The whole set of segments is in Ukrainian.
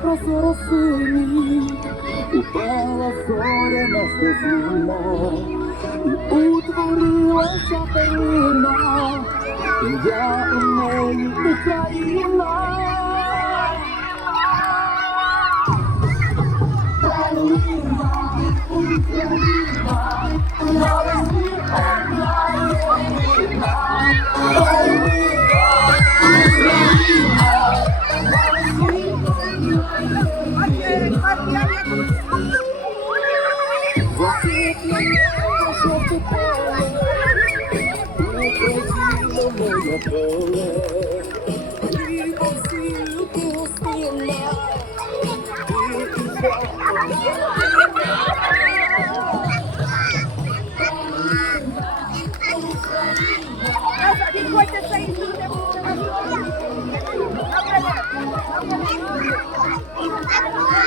Professora Semi, u pala zore e svezima I utvorila se perina Pra ja u njej Ukrajina Ukrajina, Ukrajina, Ukrajina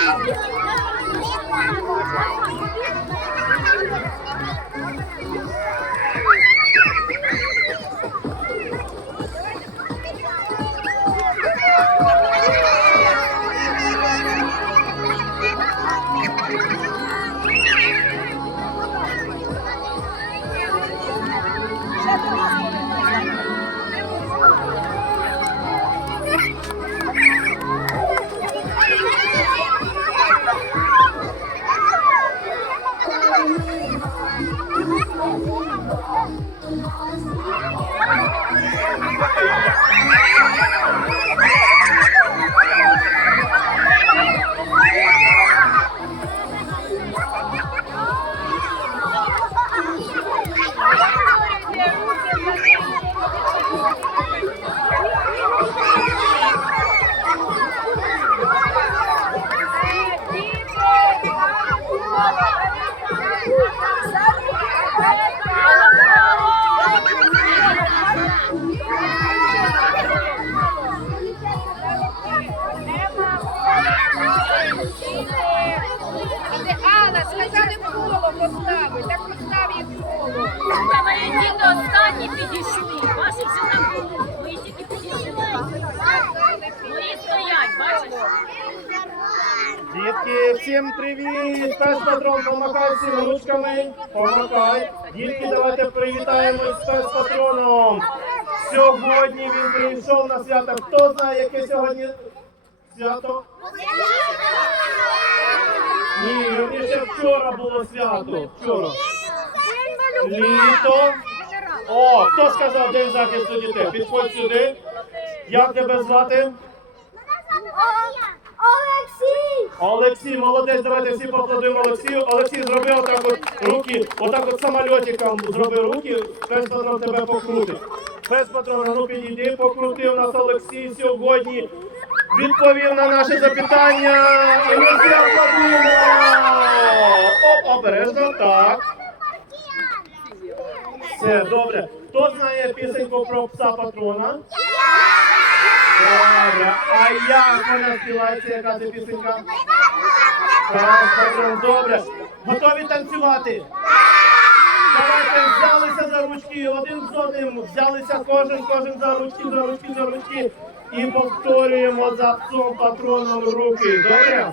Yeah. Останні підійшли. Ваші всі там були. Мої тільки підійшли. Мої стоять, бачиш? Дітки, всім привіт! Спецпатрон помахай всім ручками. Помахай. Дітки, давайте привітаємось з спецпатроном. Сьогодні він прийшов на свято. Хто знає, яке сьогодні свято? Ні, вірніше вчора було свято. Вчора. Літо. О, хто сказав День захисту дітей? Підходь сюди. Як тебе звати? Олексій! Олексій, молодець, давайте всі поаплодуємо Олексію. Олексій, зроби отак от руки, отак от самольотиком зроби руки, спецпатрон тебе покрутить. Спецпатрон, а ну підійди, покрути. У нас Олексій сьогодні відповів на наше запитання. І ми всі аплодуємо. Оп, обережно, так. Все, добре. Хто знає пісеньку про пса патрона? Добре. А як вона співається, яка це пісенька? Патрон, добре. Готові танцювати? Давайте взялися за ручки, один з одним, взялися кожен, кожен за ручки, за ручки, за ручки. І повторюємо за псом патроном руки. Добре?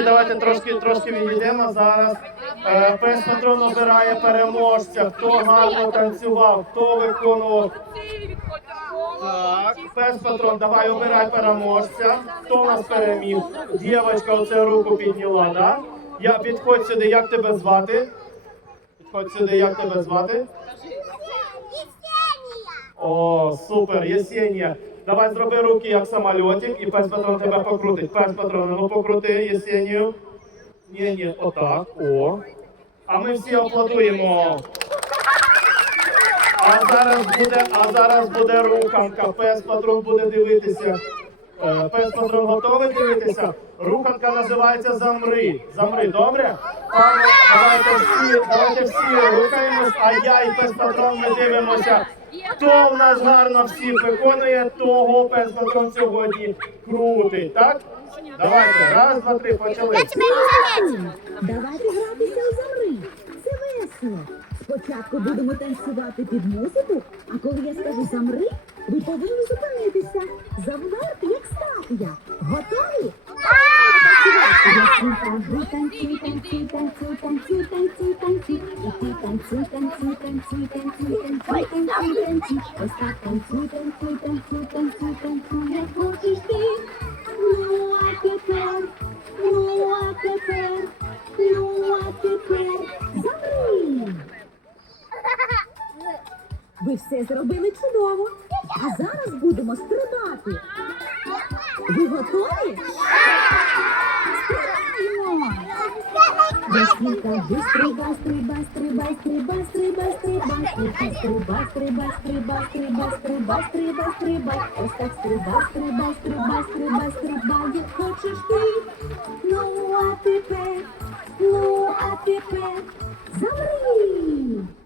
Дітки, давайте трошки трошки відійдемо зараз. Е, пес патрон обирає переможця. Хто гарно танцював, хто виконував. Так, пес патрон, давай обирай переможця. Хто у нас переміг? Дівчинка оце руку підняла, да? Я підходь сюди, як тебе звати? Підходь сюди, як тебе звати? О, супер, Єсенія. Давай зроби руки як самольотик, і пес патрон тебе покрутить. Пес патрон, ну покрути Єсенію. Ні, ні, отак. О. А ми всі аплодуємо. А зараз буде, а зараз буде руханка. Пес патрон буде дивитися. Е, Пес патрон готовий дивитися. Руханка називається Замри. Замри, добре? Пане, давайте всі, давайте всі рухаємось, а я і пес патрон ми дивимося. Хто в нас гарно всіх виконує, того патрон сьогодні крутить, так? Давайте, раз, два, три, почали. Давайте гратися у замри. Це весело. Спочатку будемо танцювати під музику, а коли я скажу замри, ви повинні зупинитися. Завмерти, як статуя. Готові? Танцюй, танцюй, танцюй, танцюй, танцюй, танцюй. І ти танцюй, танцюй, танцюй, танцюй, танцюй, танцюй, танцюй. Ось так танцюй, танцюй, танцюй, танцюй, танцюй, як хочеш ти. Ну, а тепер, ну, а тепер, ну, а тепер замри. Ви все зробили чудово. А зараз будемо стрибати. Ви готові? Стрибаємо! Стрибай, стрибай, стрибай, стрибай, стрибай, стрибай, стрибай, стрибай, стрибай, стрибай, стрибай, стрибай, стрибай, стрибай. Ось так стрибай, стрибай, стрибай, стрибай, стрибай, як хочеш ти. Ну, а тепер, ну, а тепер, замри!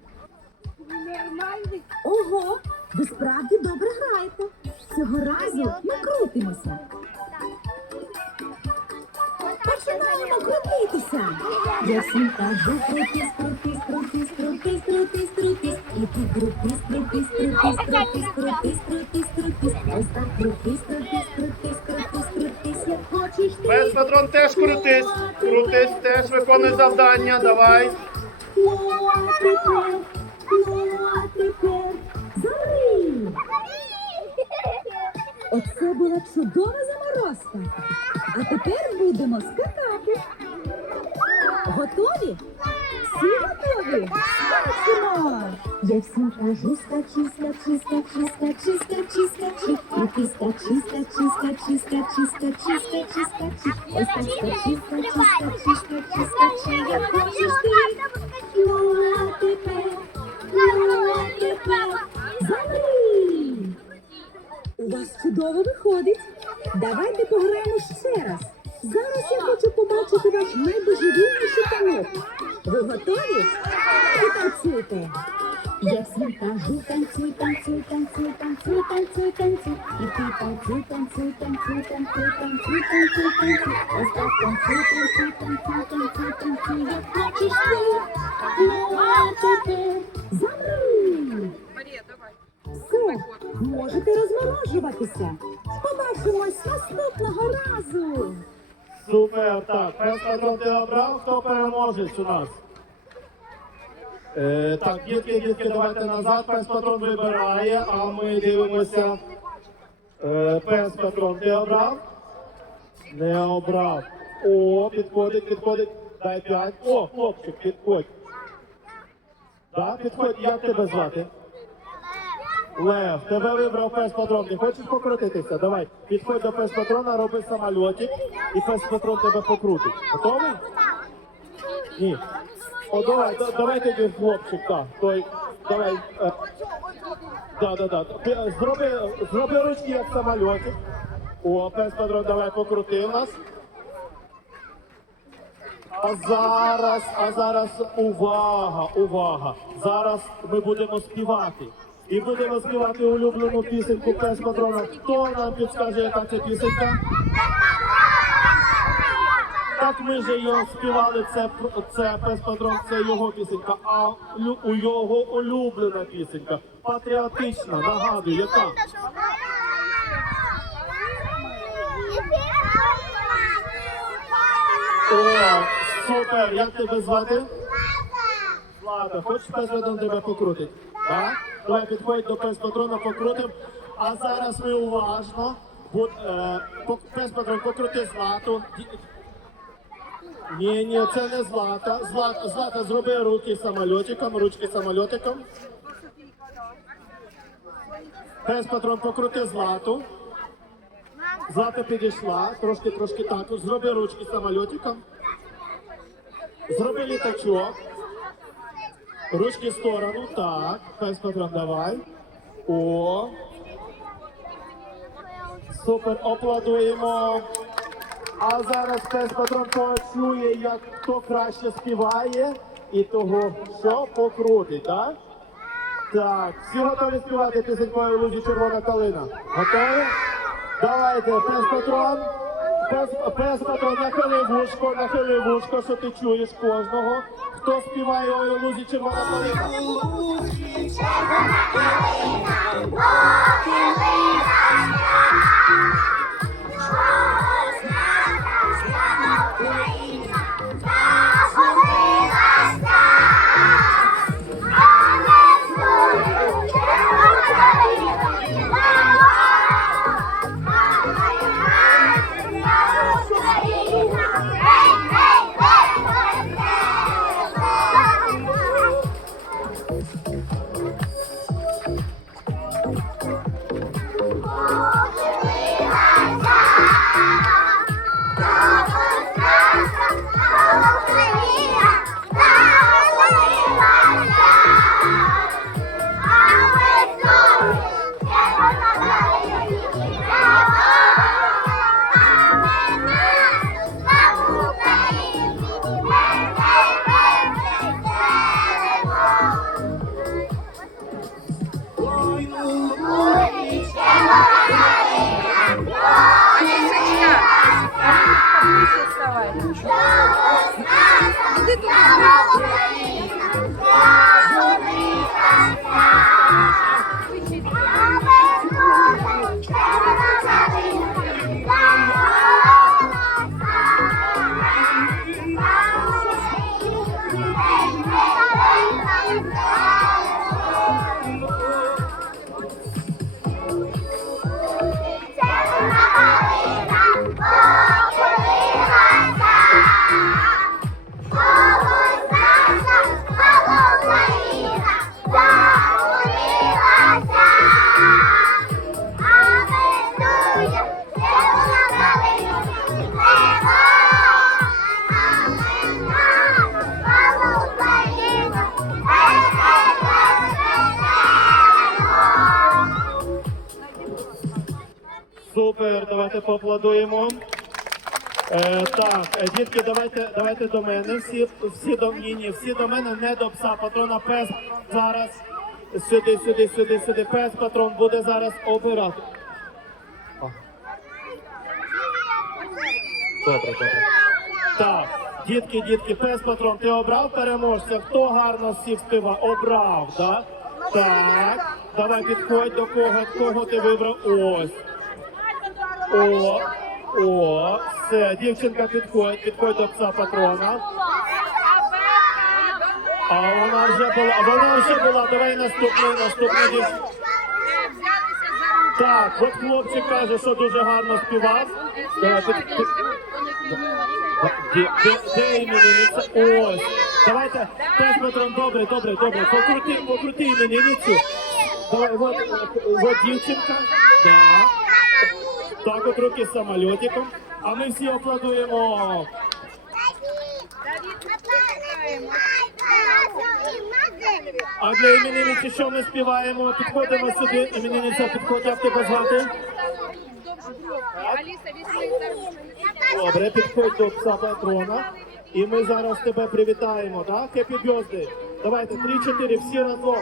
Ого, ви справді добре граєте. Цього разу ми крутимося. Починаємо крутитися. Я всім кажу, крутись, крутись, крутись, крутись, крутись, крутись. І ти крутись, крутись, крутись, крутись, крутись, крутись, крутись. Ось так крутись, крутись, крутись, крутись, крутись, як хочеш ти. Пес патрон теж крутись. Крутись, теж виконуй завдання. Давай. Ну, а тепер, чудова заморозка. А тепер будемо скакати. Готові? Всі готові? Скачемо! Я всім кажу, скачи, скачи, скачи, скачи, скачи, скачи. І ти скачи, скачи, скачи, скачи, скачи, скачи, скачи. Ось так скачи, скачи, скачи, скачи, скачи, як хочеш чудово виходить. Давайте пограємо ще раз. Зараз я хочу побачити ваш найбожевільніший танок. Ви готові? І танцюйте. Я всім кажу, танцюй, танцюй, танцюй, танцюй, танцюй, танцюй. І ти танцюй, танцюй, танцюй, танцюй, танцюй, танцюй, танцюй. Ось так танцюй, танцюй, танцюй, танцюй, танцюй, як хочеш ти. Ну, а тепер замри. Марія, давай. Все, можете розморожуватися. Побачимось наступного разу. Супер, так. Пес патрон ти обрав, хто переможець у нас? Е, так, дітки, дітки, давайте назад. Пес патрон вибирає, а ми дивимося. Е, пес патрон ти обрав? Не обрав. О, підходить, підходить. Дай п'ять. О, хлопчик, підходь. Так, підходь, як тебе звати? Лев, тебе вибрав пес патрон. Ти хочеш покрутитися? Давай, підходь до пес патрона, роби самольотик, і пес патрон тебе покрутить. Готовий? Ні. О, давай, да- давай тоді хлопчик, так. Той, давай. Е, да, да, да. Ти, е, Зроби, зроби ручки як самольотик. О, пес патрон, давай покрути нас. А зараз, а зараз увага, увага. Зараз ми будемо співати. І будемо співати улюблену пісеньку пес патрона. Хто нам підскаже, яка це пісенька? Так ми же його співали, це, це пес патрон, це його пісенька, а у його улюблена пісенька. Патріотична, нагадую, яка? супер. Як тебе звати? Злата, хочеш пес-патрон тебе покрутить? Так? Давай підходь до пес-патрона, покрутим. А зараз ми уважно. Буд, е, пес-патрон, покрути злату. Ні, ні, це не злата. Злата, злата, зроби руки самольотиком, ручки самольотиком. Пес-патрон, покрути злату. Злата підійшла, трошки, трошки так. Зроби ручки самольотиком. Зроби літачок. Ручки в сторону, так. Пес патрон, давай. О. Супер, аплодуємо. А зараз пес патрон почує, як хто краще співає, і того, що покрутить, так? Так, всі готові співати пісенькою лузі червона калина. Готові? Давайте, пес патрон. Пес, пес патрон, нахили вушко, нахили вушко, що ти чуєш кожного. Хто співає ой лузі червона калина? Алисочка, Супер, давайте поаплодуємо. Е, так, е, дітки, давайте, давайте до мене. Всі, всі до ні, ні, всі до мене, не до пса. Патрона пес зараз. Сюди, сюди, сюди, сюди. Пес патрон буде зараз обирати. Добре, добре. Так, дітки, дітки, пес патрон, ти обрав переможця? Хто гарно всіх співав? Обрав, так? Так. Давай підходь до кого, кого ти вибрав. Ось. О, о, все, дівчинка підходь, підходь до пса патрона. А вона вже була, вона вже була, давай наступну, наступну дівчинку. Так, от хлопчик каже, що дуже гарно співав. Давай, під, під, де, де, де іменинниця? Ось. Давайте, пес патрон, добре, добре, добре. Покрути, покрути іменинницю. Давай, от, от дівчинка. Так. От руки з самольотиком. А ми всі аплодуємо. А для іменинниці що ми співаємо? Підходимо сюди. Іменинниця підходь, як тебе звати? Добре, підходь до пса патрона. І ми зараз тебе привітаємо, так? Happy birthday. Давайте, три-чотири, всі разом.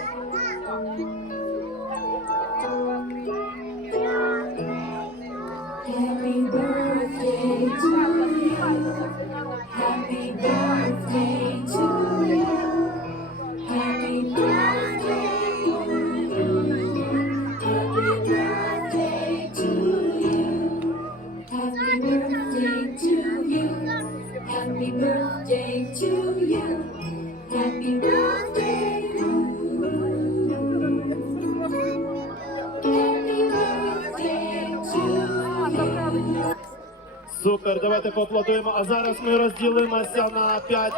Давайте поаплодуємо. А зараз ми розділимося на 5.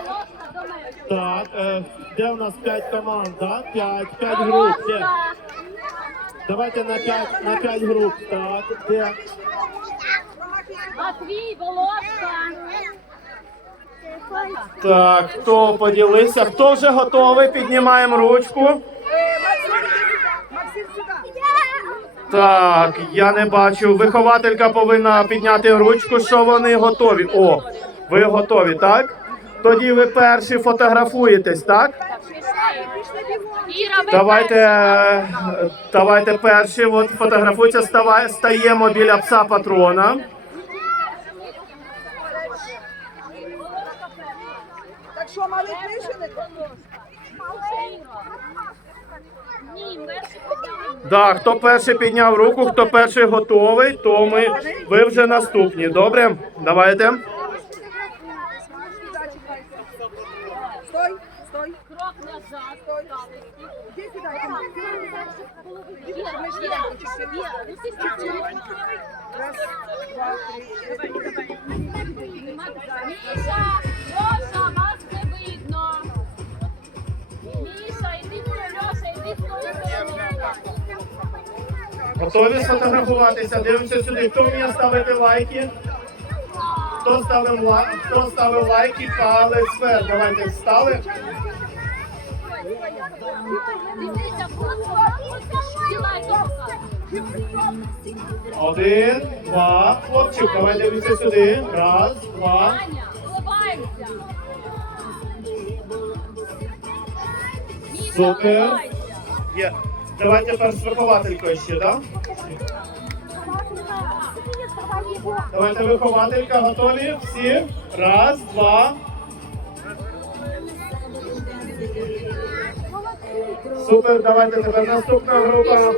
Так, е, де у нас 5 команд? Так? 5, 5 груп. Де? Давайте на 5, на 5 груп. Так, де? Матвій, Волошка. Так, хто поділився? Хто вже готовий? Піднімаємо ручку. Так, я не бачу. Вихователька повинна підняти ручку, що вони готові. О, ви готові, так? Тоді ви перші фотографуєтесь, так? Давайте, давайте перші от фотографуйте, стаємо біля пса патрона. Так що, малих лишили? Ні, перший підняли. Да, хто перший підняв руку, хто перший готовий, то ми ви вже наступні. Добре? Давайте. Стой, стой. Крок назад. Ну стій. Раз, два, три. Міша, Льоша, Готові сфотографуватися? Дивимося сюди. Хто вміє ставити лайки? Хто ставив лайк? Хто ставив лайки? Палець вверх. Давайте встали. Один, два. Хлопчик, давай дивіться сюди. Раз, два. Супер. Є. Давайте тепер з вихователькою ще, так? Давайте вихователька, готові? Всі? Раз, два. Супер, давайте тепер наступна група.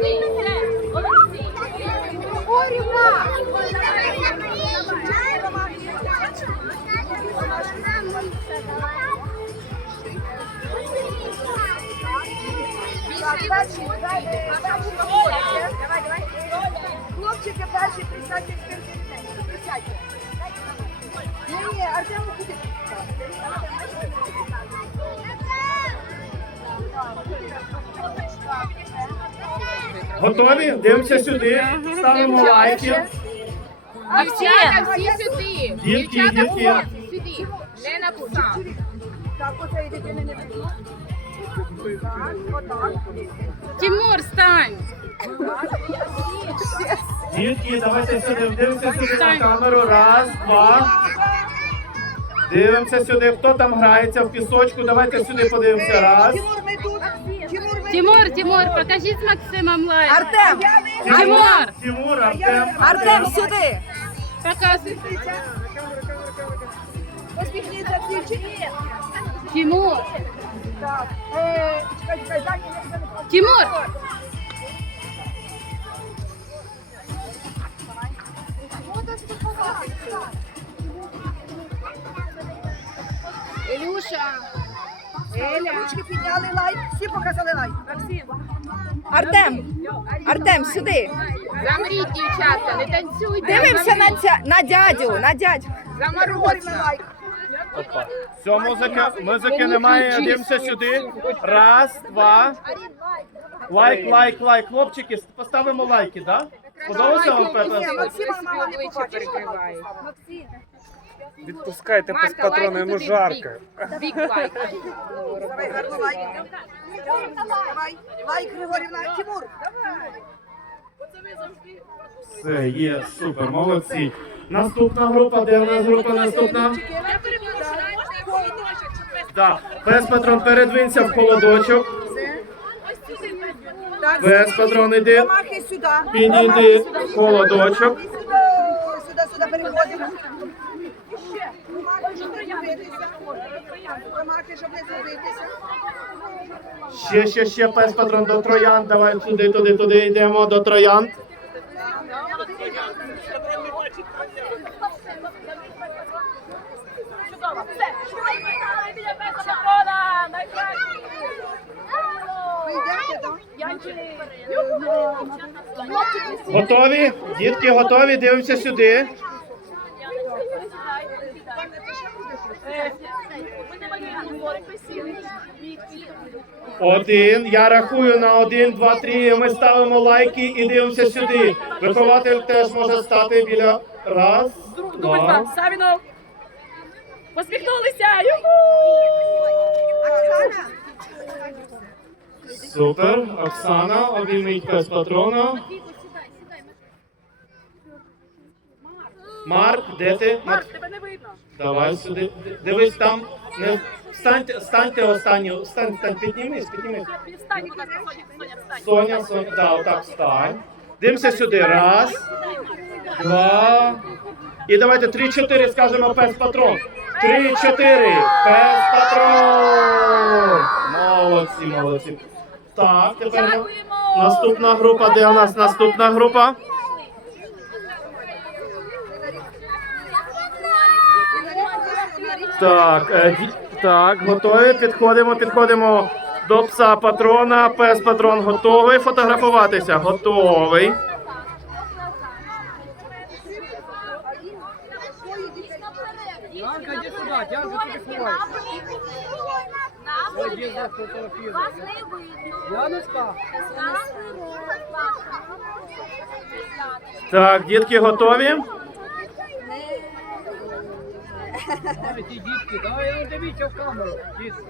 Давай, давай. Хлопчики перші присядьте з тим Присядьте. Ні, ні, Артему куди? Готові? Дивимося сюди. Ставимо лайки. Дівчата, всі сюди. Дітки, дітки. Сюди. Не на пуса. Так, оцеї дитини не видно. Тимур, стань. Дітки, давайте сюди. Дивимося сюди на камеру. Раз, два. Дивимося сюди. Хто там грається в пісочку? Давайте сюди подивимося. Раз. Тимур. Тимур, покажіть з Максимом лайк. Артем! Тимур! Тимур, Артем. Артем, сюди! Показуй. Посміхніться дівчині. Тимур. Тимур. Ілюша. Еля. Ручки підняли лайк. Всі показали лайк. Максим. Артем, Артем, сюди. Замріть, дівчата, не танцюйте. Дивимося на, ця, на дядю, на дядю. Заморозьте лайк. Все, музики, музики немає. Дивимося сюди. Раз, два. Лайк, лайк, лайк. Хлопчики, поставимо лайки, так? Сподобався вам побачить. Відпускайте без патрона, йому жарко. Давай, гарно лайк. Давай, лайк, Григорівна. Тимур. Все, є, супер, молодці. Наступна група, де у нас група наступна? Так, пес патрон передвинься в холодочок. Так, Пес патрон іди. Помахи сюди. Підійди в холодочок. Сюди, сюди, переходимо. Ще. Помахи, щоб не забитися. Помахи, щоб не забитися. Ще, ще, ще пес патрон до троян. Давай туди, туди, туди йдемо до троян. Ви йдете, так? Готові? Дітки готові? Дивимося сюди. Один. Я рахую на один, два, три. Ми ставимо лайки і дивимося сюди. Вихователь теж може стати біля раз, два. Савінов. Посміхнулися. Юху! Супер. Оксана, обійміть пес патрона. Марк, де ти? Марк, тебе не видно. Давай сюди. Дивись там. Не встаньте, станьте останню. Встань, встань, піднімись, піднімись. Встань, будь ласка, Соня, Соня, встань. Соня, Соня, да, отак встань. Дивимося сюди. Раз, два. І давайте три-чотири скажемо пес патрон. Три-чотири. Пес патрон. Молодці, молодці. Так, тепер Дякуємо. наступна група. Де у нас наступна група? Так, е, так, готові. Підходимо, підходимо до пса патрона. Пес патрон готовий фотографуватися. Готовий. Янка, иди сюда, Яночка, Так, дітки готові. эти дітки, давай, дивіться в камеру. Дітки.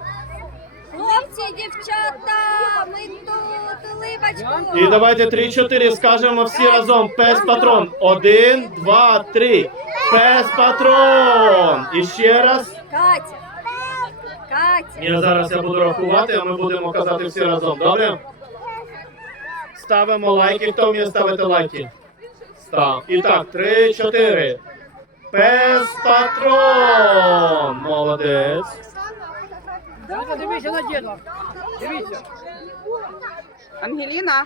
Хлопці, дівчата, ми тут, ливочку. І давайте три-чотири скажемо всі разом. Пес патрон. Один, два, три. Пес патрон. І ще раз. Катя, Катя. Я зараз я буду рахувати, а ми будемо казати всі разом. Добре? Ставимо лайки. Хто вміє ставити лайки? Став. І так, три, чотири. Пес патрон. Молодець. Дивіться на діда. Дивіться. Ангеліна.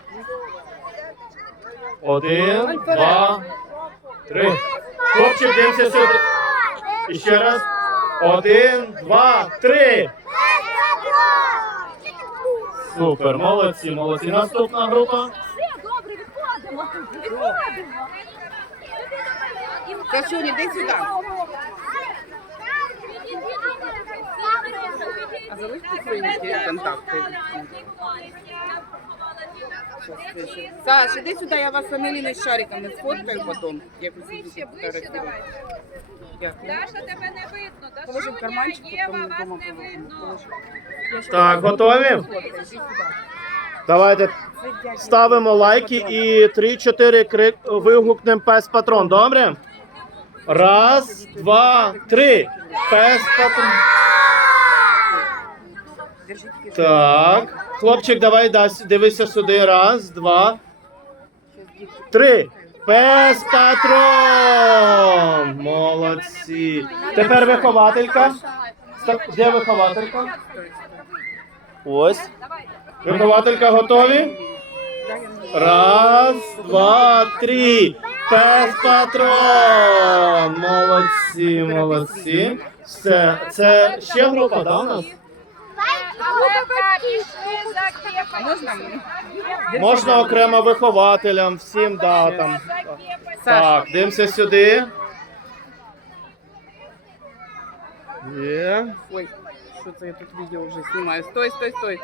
Один, два, три. Хлопчик, дивимося сюди. І ще раз. Один, два, три. Супер, молодці, молодці. Наступна група. Все, добре, відходимо. Відходимо. Касюня, іди сюди. А залиште свої контакти. Саш, іди сюди, я вас з Ангеліною з шариками сфоткаю потім. Сидите фотографувати. Дякую. Даша, тебе не видно. Положи Єва, вас не видно. Так, готові? Давайте ставимо лайки і 3-4 крик вигукнемо пес патрон. Добре? Раз, два, три. Пес патрон. Так. Хлопчик, давай дивися сюди. Раз, два, три. Пес патрон. Молодці. Тепер вихователька. Де вихователька? Ось. Вихователька готові? Раз, два, три. Пес патрон. Молодці, молодці. Все, це ще група, да, у нас? Можна окремо вихователям, всім да, там. Так, дивимося сюди. Є. Ой, що це я тут відео вже знімаю. Стой, стой, стой.